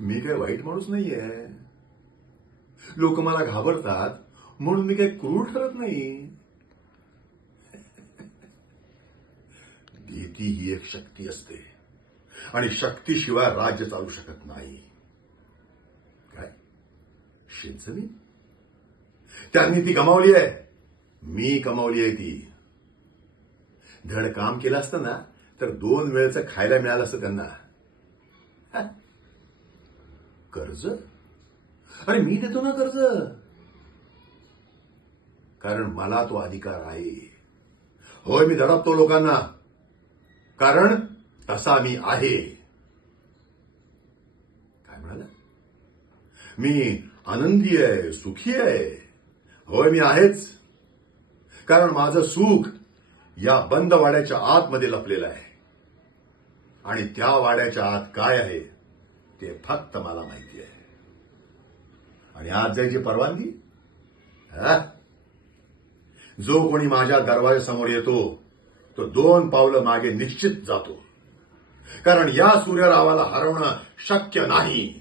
मी काय वाईट माणूस नाहीये. लोक मला घाबरतात म्हणून मी काही क्रूर ठरत नाही. भीती ही एक शक्ती असते आणि शक्तीशिवाय राज्य चालू शकत नाही. काय शेतजमीन त्यांनी ती गमावली आहे, मी कमावली आहे ती. धड काम केलं असतं ना तर 2 वेळचं खायला मिळालं असतं त्यांना. कर्ज? अरे मी देतो ना कर्ज, कारण मला तो अधिकार आहे. होय, मी धडकतो लोकांना, कारण तसा मी आहे. काय म्हणाला? मी आनंदी आहे, सुखी आहे. होय, मी आहेच, कारण माझं सुख या बंद वाड्याच्या आतमध्ये लपलेलं आहे आणि त्या वाड्याच्या आत काय आहे ते फक्त मला माहिती आहे. आणि आज जायची परवानगी? जो कोणी माझ्या दरवाजासमोर येतो तो 2 पावलं मागे निश्चित जातो, कारण या सूर्यरावाला हरवणं शक्य नाही.